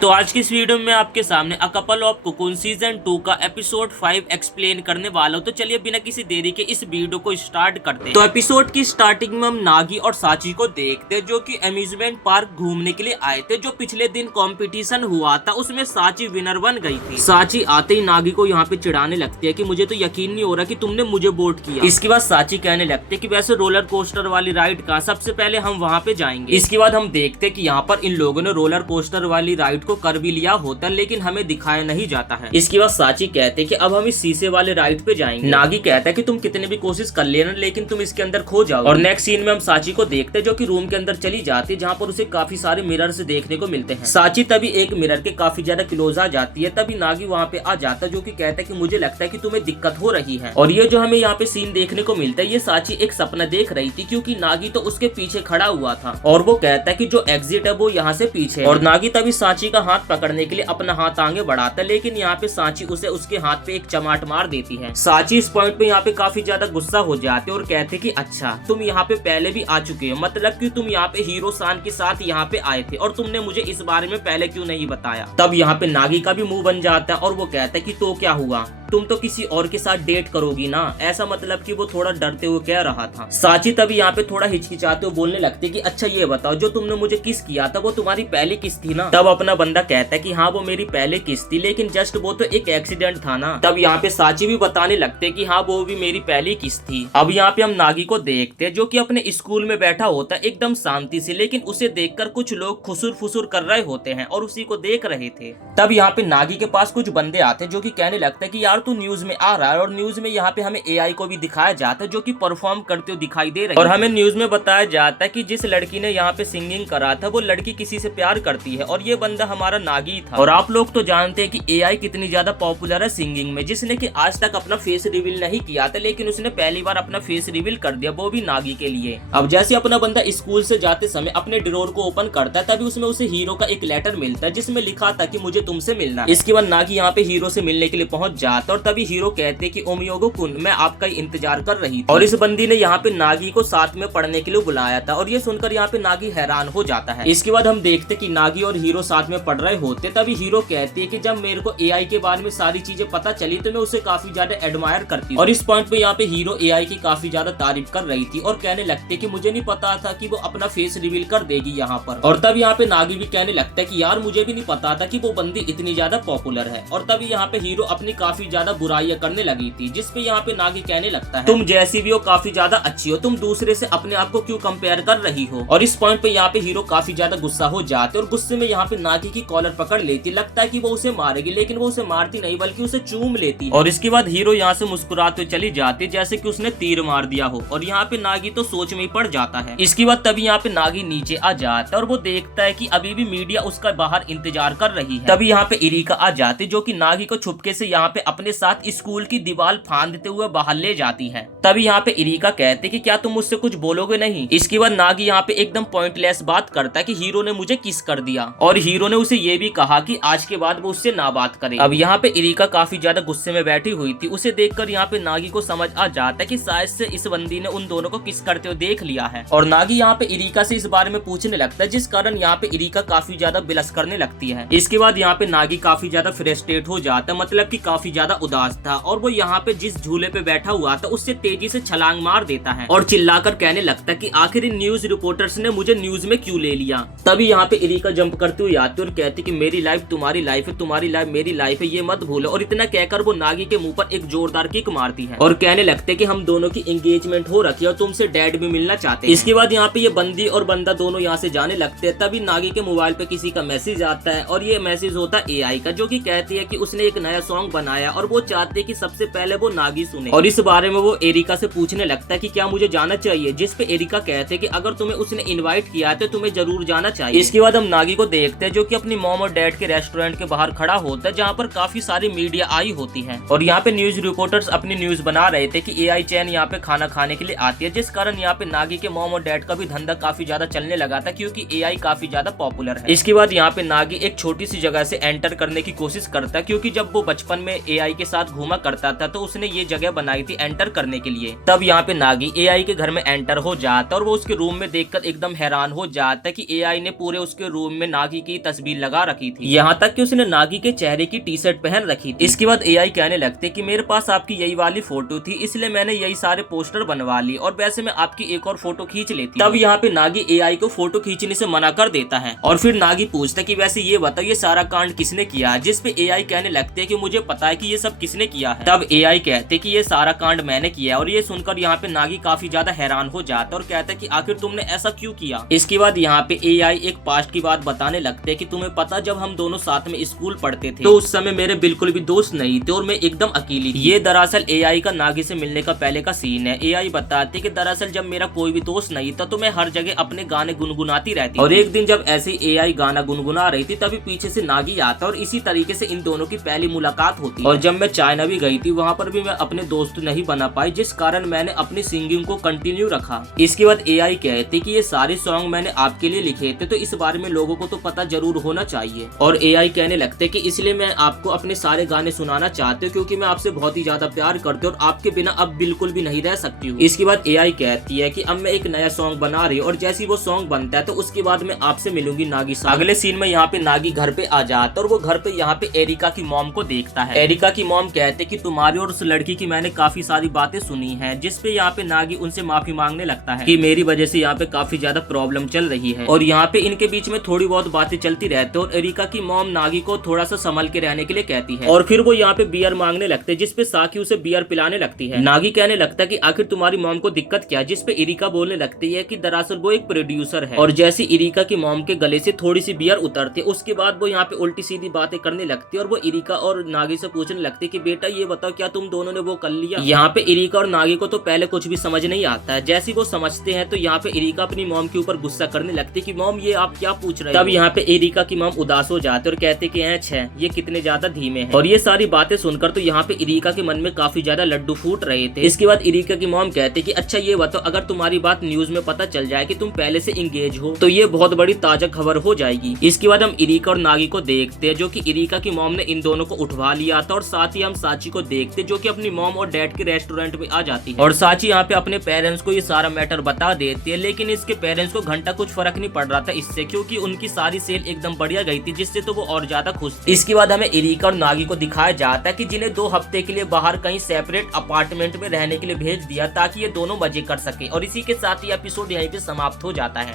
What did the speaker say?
तो आज की इस वीडियो में आपके सामने a couple of cocoon season 2 का एपिसोड 5 एक्सप्लेन करने वाला हूँ। तो चलिए बिना किसी देरी के इस वीडियो को स्टार्ट करते हैं। तो एपिसोड की स्टार्टिंग में हम नागी और साची को देखते हैं जो कि अम्यूजमेंट पार्क घूमने के लिए आए थे। जो पिछले दिन कंपटीशन हुआ था उसमें साची विनर बन गई थी। साची आते ही नागी को यहाँ पे चिढ़ाने लगती है कि मुझे तो यकीन नहीं हो रहा कि तुमने मुझे वोट किया। इसके बाद साची कहने लगते है कि वैसे रोलर कोस्टर वाली राइड का सबसे पहले हम वहाँ पे जाएंगे। इसके बाद हम देखते कि यहाँ पर इन लोगों ने रोलर कोस्टर वाली राइड को कर भी लिया होता लेकिन हमें दिखाया नहीं जाता है। इसके बाद साची कहते कि अब हम इस शीशे वाले राइड पे जाएंगे। नागी कहता है कि तुम कितनी भी कोशिश कर लेना लेकिन तुम इसके अंदर खो जाओ। और नेक्स्ट सीन में हम साची को देखते जो कि रूम के अंदर चली जाती है जहाँ पर उसे काफी सारे मिरर से देखने को मिलते हैं। साची तभी एक मिरर के काफी ज्यादा क्लोज आ जाती है। तभी नागी वहाँ पे आ जाता है जो कि कहता है कि मुझे लगता है कि तुम्हें दिक्कत हो रही है। और ये जो हमें यहाँ पे सीन देखने को मिलता है ये साची एक सपना देख रही थी क्योंकि नागी तो उसके पीछे खड़ा हुआ था और वो कहता है कि जो एग्जिट है वो यहाँ से पीछे है। और नागी तभी साची का हाथ पकड़ने के लिए अपना हाथ आगे बढ़ाता है लेकिन यहाँ पे साची उसे उसके हाथ पे एक चमाट मार देती है। साची इस पॉइंट पे यहाँ पे काफी ज्यादा गुस्सा हो जाते और कहते कि अच्छा तुम यहाँ पे पहले भी आ चुके हो, मतलब कि तुम यहाँ पे हीरो सान के साथ यहाँ पे आए थे और तुमने मुझे इस बारे में पहले क्यों नहीं बताया। तब यहाँ पे नागी का भी मुंह बन जाता है और वो कहता है कि तो क्या हुआ, तुम तो किसी और के साथ डेट करोगी ना, ऐसा मतलब कि वो थोड़ा डरते हुए कह रहा था। साची तभी यहाँ पे थोड़ा हिचकिचाते हुए बोलने लगती कि अच्छा ये बताओ जो तुमने मुझे किस किया था वो तुम्हारी पहली किस थी ना। तब अपना बंदा कहता है कि हाँ वो मेरी पहले किस थी लेकिन जस्ट वो तो एक एक्सीडेंट था ना। तब यहाँ पे साची भी बताने लगते कि हाँ वो भी मेरी पहली किस थी। अब यहाँ पे हम नागी को देखते जो कि अपने स्कूल में बैठा होता है एकदम शांति से, लेकिन उसे देखकर कुछ लोग खुसुर फुसुर कर रहे होते हैं और उसी को देख रहे थे। तब यहाँ पे नागी के पास कुछ बंदे आते हैं जो कि कहने लगते हैं कि यार तू न्यूज में आ रहा है और न्यूज में यहाँ पे हमें एआई को भी दिखाया जाता है जो कि परफॉर्म करते हुए दिखाई दे रही है। और हमें न्यूज में बताया जाता है कि जिस लड़की ने यहाँ पे सिंगिंग करा था वो लड़की किसी से प्यार करती है और ये बंदा हमारा नागी था। और आप लोग तो जानते हैं कि एआई कितनी ज्यादा पॉपुलर है सिंगिंग में, जिसने कि आज तक अपना फेस रिवील नहीं किया था लेकिन उसने पहली बार अपना फेस रिवील कर दिया, वो भी नागी के लिए। अब जैसे अपना बंदा स्कूल से जाते समय अपने ड्रॉर को ओपन करता है तभी उसमें उसे हीरो का एक लेटर मिलता है जिसमें लिखा था कि मुझे तुमसे मिलना। इसके बाद नागी यहाँ पे हीरो से मिलने के लिए पहुंच जाता और तभी हीरो कहते कि ओमियोगो कुन मैं आपका इंतजार कर रही थी। और इस बंदी ने यहाँ पे नागी को साथ में पढ़ने के लिए बुलाया था और ये सुनकर यहाँ पे नागी हैरान हो जाता है। इसके बाद हम देखते कि नागी और हीरो साथ में पढ़ रहे होते तभी हीरो कहती है कि जब मेरे को एआई के बारे में सारी चीजें पता चली तो मैं उसे काफी ज्यादा एडमायर करती हूँ। और इस पॉइंट पे यहाँ पे हीरो एआई की काफी ज्यादा तारीफ कर रही थी और कहने लगते कि मुझे नहीं पता था कि वो अपना फेस रिवील कर देगी यहाँ पर। और तब यहाँ पे नागी भी कहने लगता है कि यार मुझे भी नहीं पता था कि वो बंदी इतनी ज्यादा पॉपुलर है। और तभी यहाँ पे हीरो अपनी काफी ज्यादा बुराइयां करने लगी थी जिसपे यहाँ पे नागी कहने लगता है तुम जैसी भी हो काफी ज्यादा अच्छी हो, तुम दूसरे से अपने आप को क्यों कंपेयर कर रही हो। और इस पॉइंट पे यहाँ पे हीरो काफी ज्यादा गुस्सा हो जाते और गुस्से में यहाँ पे नागी की कॉलर पकड़ लेती, लगता है कि वो उसे मारेगी लेकिन वो उसे मारती नहीं बल्कि उसे चूम लेती। और इसके बाद हीरो यहाँ से मुस्कुराते हुए चली जाती जैसे कि उसने तीर मार दिया हो और यहाँ पे नागी तो सोच में ही पड़ जाता है। इसके बाद तभी यहाँ पे नागी नीचे आ जाता है और वो देखता है कि अभी भी मीडिया उसका बाहर इंतजार कर रही है। तभी यहाँ पे इरिका आ जाती जो कि नागी को छुपके से यहाँ पे अपने साथ स्कूल की दीवार फांदते हुए बाहर ले जाती है। तभी यहाँ पे इरिका कहते कि क्या तुम मुझसे कुछ बोलोगे नहीं। इसके बाद नागी यहाँ पे एकदम पॉइंटलेस बात करता है कि हीरो ने मुझे किस कर दिया और हीरो ने उसे ये भी कहा कि आज के बाद वो उससे ना बात करे। अब यहाँ पे इरिका काफी ज्यादा गुस्से में बैठी हुई थी, उसे देखकर यहाँ पे नागी को समझ आ जाता है कि शायद से इस बंदी ने उन दोनों को किस करते हुए देख लिया है। और नागी यहाँ पे इरिका से इस बारे में पूछने लगता है जिस कारण यहाँ पे इरिका काफी ज्यादा बिलस करने लगती है। इसके बाद यहाँ पे नागी काफी ज्यादा फ्रस्ट्रेट हो जाता है, मतलब कि काफी ज्यादा उदास था और वो यहाँ पे जिस झूले पे बैठा हुआ था उससे तेजी से छलांग मार देता है और चिल्लाकर कहने लगता है कि आखिर इन न्यूज रिपोर्टर्स ने मुझे न्यूज में क्यों ले लिया। तभी यहाँ पे इरिका जंप करते हुए आती और कहती कि मेरी लाइफ तुम्हारी लाइफ है, तुम्हारी लाइफ मेरी लाइफ है, ये मत भूलो। और इतना कहकर वो नागी के मुंह पर एक जोरदार किक मारती है और कहने लगते कि हम दोनों की एंगेजमेंट हो रखी है और तुमसे डैड भी मिलना चाहते हैं। इसके बाद यहाँ पे ये बंदी और बंदा दोनों यहाँ से जाने लगते हैं। तभी नागी के मोबाइल पे किसी का मैसेज आता है और ये मैसेज होता है एआई का जो कि कहती है कि उसने एक नया सॉन्ग बनाया और वो चाहते कि सबसे पहले वो नागी सुने। और इस बारे में वो एरिका से पूछने लगता है कि क्या मुझे जाना चाहिए, जिस पे एरिका कहते हैं कि अगर तुम्हें उसने इनवाइट किया है तो तुम्हें जरूर जाना चाहिए। इसके बाद हम नागी को देखते हैं जो कि अपनी मॉम और डैड के रेस्टोरेंट के बाहर खड़ा होता है जहाँ पर काफी सारी मीडिया आई होती है और यहाँ पे न्यूज रिपोर्टर्स अपनी न्यूज बना रहे थे कि एआई चैन यहाँ पे खाना खाने के लिए आती है, जिस कारण यहाँ पे नागी के मॉम और डैड का भी धंधा काफी ज्यादा चलने लगा था क्योंकि एआई काफी ज्यादा पॉपुलर है। इसके बाद यहाँ पे नागी एक छोटी सी जगह से एंटर करने की कोशिश करता है क्योंकि जब वो बचपन में एआई के साथ घूमा करता था, तो उसने ये जगह बनाई थी एंटर करने के लिए। तब यहाँ पे नागी एआई के घर में एंटर हो जाता और वो उसके रूम में देखकर एकदम हैरान हो जाता कि एआई ने पूरे उसके रूम में नागी की तस्वीर लगा रखी थी, यहाँ तक कि उसने नागी के चेहरे की टी शर्ट पहन रखी थी। इसके बाद एआई कहने लगते कि मेरे पास आपकी यही वाली फोटो थी, इसलिए मैंने यही सारे पोस्टर बनवा ली और वैसे मैं आपकी एक और फोटो खींच लेती। तब यहाँ पे नागी एआई को फोटो खींचने से मना कर देता है और फिर नागी पूछता कि वैसे ये बताओ ये सारा कांड किसने किया है, जिस पे एआई कहने लगते हैं कि मुझे पता है कि ये सब किसने किया है। तब एआई कहते कि ये सारा कांड मैंने किया है और ये सुनकर यहाँ पे नागी काफी ज्यादा हैरान हो जाता और कहता है कि आखिर तुमने ऐसा क्यों किया। इसके बाद यहाँ पे एआई एक पास्ट की बात बताने लगते हैं कि तुम्हें पता जब हम दोनों साथ में स्कूल पढ़ते थे तो उस समय मेरे बिल्कुल भी दोस्त नहीं थे और मैं एकदम अकेली थी। ये दरअसल एआई का नागी से मिलने का पहले का सीन है। एआई बताते कि दरअसल जब मेरा कोई भी दोस्त नहीं था तो मैं हर जगह अपने गाने गुनगुनाती रहती और एक दिन जब ऐसे एआई गाना गुनगुना रही थी तभी पीछे से नागी आता और इसी तरीके से इन दोनों की पहली मुलाकात होती। और जब मैं चाइना भी गई थी वहाँ पर भी मैं अपने दोस्त नहीं बना पाई, जिस कारण मैंने अपनी सिंगिंग को कंटिन्यू रखा। इसके बाद एआई कहते कि ये सारे सॉन्ग मैंने आपके लिए लिखे थे, तो इस बारे में लोगों को तो पता जरूर होना चाहिए। और एआई कहने लगते कि इसलिए मैं आपको अपने सारे गाने सुनाना चाहती हूँ क्योंकि मैं आपसे बहुत ही ज्यादा प्यार करती हूँ और आपके बिना अब बिल्कुल भी नहीं रह सकती हूँ। इसके बाद एआई कहती है कि अब मैं एक नया सॉन्ग बना रही हूँ और जैसे वो सॉन्ग बनता है तो उसके बाद मैं आपसे मिलूंगी नागी साहब। अगले सीन में यहाँ पे नागी घर पे आ जाता और वो घर पे यहाँ पे एरिका की मॉम को देखता है। एरिका की मॉम कहते कि तुम्हारी और उस लड़की की मैंने काफी सारी बातें सुनी हैं, जिस पे यहाँ पे नागी उनसे माफी मांगने लगता है कि मेरी वजह से यहाँ पे काफी ज्यादा प्रॉब्लम चल रही है और यहाँ पे इनके बीच में थोड़ी बहुत बातें चलती रहती है और एरिका की मॉम नागी को थोड़ा सा संभल के रहने के लिए कहती है और फिर वो यहाँ पे बियर मांगने लगते हैं, जिसपे साकी उसे बियर पिलाने लगती है। नागी कहने लगता है कि आखिर तुम्हारी मॉम को दिक्कत क्या है, जिसपे एरिका बोलने लगती है कि दरअसल वो एक प्रोड्यूसर है और जैसे एरिका की मॉम के गले से थोड़ी सी बियर उतरती है उसके बाद वो यहाँ पे उल्टी सीधी बातें करने लगती है और वो एरिका और नागी से पूछने लगती है कि बेटा ये बताओ क्या तुम दोनों ने वो कर लिया। यहाँ पे एरिका और नागी को तो पहले कुछ भी समझ नहीं आता है, जैसे वो समझते हैं तो यहाँ पे एरिका अपनी मॉम के ऊपर गुस्सा करने लगती है कि मॉम ये आप क्या पूछ रहे हो। तब यहाँ पे एरिका की मॉम उदास हो जाते और कहते कि ये कितने ज्यादा धीमे हैं। और ये सारी बातें सुनकर तो यहाँ पे एरिका के मन में काफी ज्यादा लड्डू फूट रहे थे। इसके बाद एरिका की मॉम कहते कि अच्छा ये बताओ अगर तुम्हारी बात न्यूज में पता चल जाए कि तुम पहले से इंगेज हो तो ये बहुत बड़ी ताजा खबर हो जाएगी। इसके बाद हम एरिका और नागी को देखते हैं जो कि एरिका की मॉम ने इन दोनों को उठवा लिया था और साथ ही हम साची को देखते जो कि अपनी मॉम और डैड के रेस्टोरेंट में आ जाती है और साची यहाँ पे अपने पेरेंट्स को ये सारा मैटर बता देती है, लेकिन इसके पेरेंट्स को घंटा कुछ फर्क नहीं पड़ रहा था इससे, क्योंकि उनकी सारी सेल एकदम बढ़िया गई थी जिससे तो वो और ज्यादा खुश थे। इसके बाद हमें एरिका और नागी को दिखाया जाता है कि जिन्हें 2 हफ्ते के लिए बाहर कहीं सेपरेट अपार्टमेंट में रहने के लिए भेज दिया ताकि ये दोनों मजे कर सके और इसी के साथ ही एपिसोड यहीं पे समाप्त हो जाता है।